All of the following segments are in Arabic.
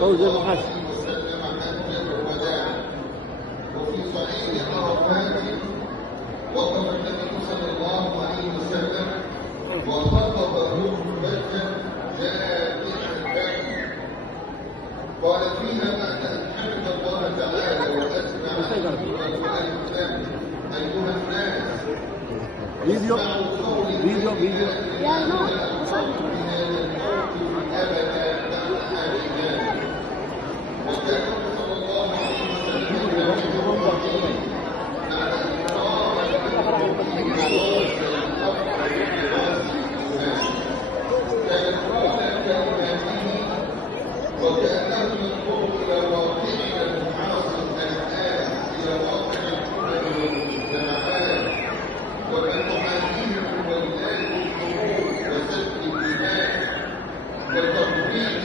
فوز المحاسب. وفي صحيح عرفات وقف النبي صلى الله عليه وسلم وخطب خطبة جامعة قال فيها بعد أن حمد الله تعالى وأثنى عليه وقال أيها الناس فيديو فيديو يا نور أبدا وكان صلى الله عليه وسلم وكأنه ينظر إلى واقعنا المعاصر الآن إلى واقع الأمم والمجتمعات ومنعهم وولاة الأمور وسفك الدماء وتضييع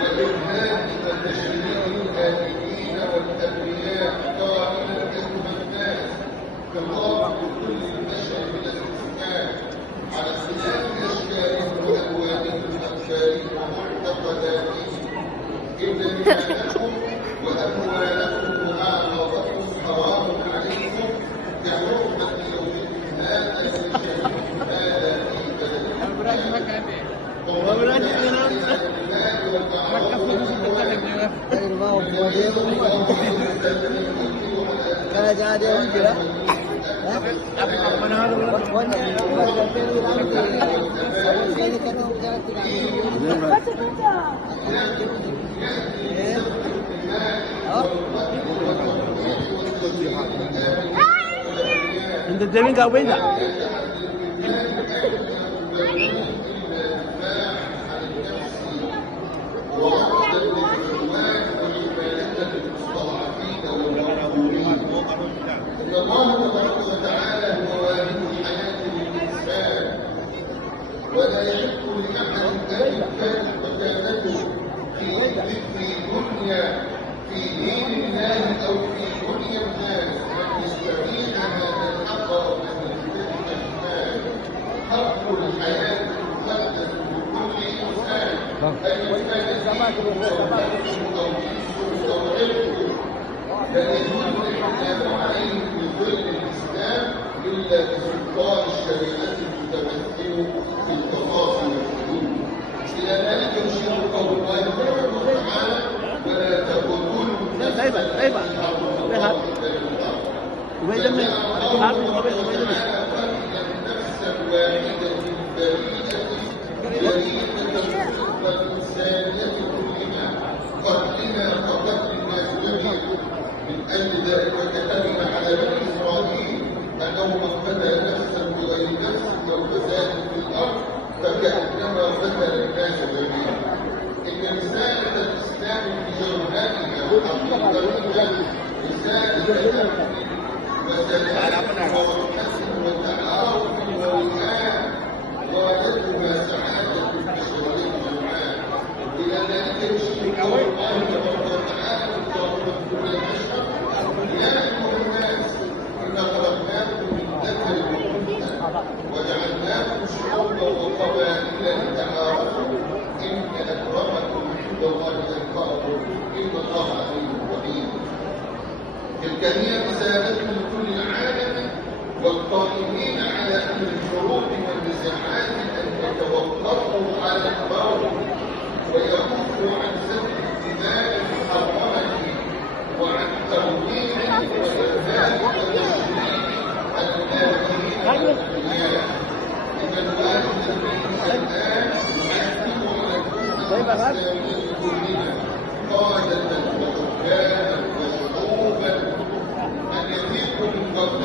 وإرهاب وتشريد الآمنين والأبرياء قائلا أيها الناس خطاب كل البشر من الإسلام على اختلاف أشكالهم وألوانهم وأمثالهم ومعتقداتهم إن دماءكم وأموالكم وأعراضكم حرام عليكم كحرمة يومكم هذا في شهركم هذا في بلدكم انت الزمين قاوين الله تبارك وتعالى هو والد حياة الإنسان ولا يحق لأحد أن يكون مكانته في دنيا في دين الله أو في دنيا الناس أن يستبين هذا الحق ومن يتبع الناس حق الحياة مقدس لكل إنسان أن يكون أو علمه لا يجوز الإحكام عليه بظل الإسلام إلا بسلطان الشريعة المتمثل في القضاء والحدود. إلى ذلك يشير قول الله تبارك وتعالى ولا تقتلوا النفس التي حرم الله إلا بالحق نفسا واحدة بريئة الإنسانية كلها قتلنا فقتل الناس جميعا. من أجل ذلك كتبنا على بني إسرائيل أنه من قتل نفسا بغير نفس أو فساد في الأرض فكأنما قتل الناس جميعا. إن رسالة الإسلام بجوهرها وحقيقتها رسالة أمن وسلام وحسن وتعاون ووئام غايتها سعادة البشر جمعاء. إلى ذلك يشير الله تبارك وتعالى كل البشر يا أيها الناس إنا خلقناكم من ذكر وأنثى وجعلناكم شعوبا وقبائل لتعارفوا إن أكرمكم عند الله أتقاكم إن الله عليم رحيم. تلك هي رسالته لكل العالم والقائمين على أمر الحروب والنزاعات أن يتوقفوا على الموت ويكفوا عن سفك الدماء المحرمة وعن ترويع وإرهاب وتشريد الآمنين والأبرياء. إن الواجب به الآن يحكم على الإسلامية كلها قادة وحكاما وشعوبا أن يفيقوا من قبل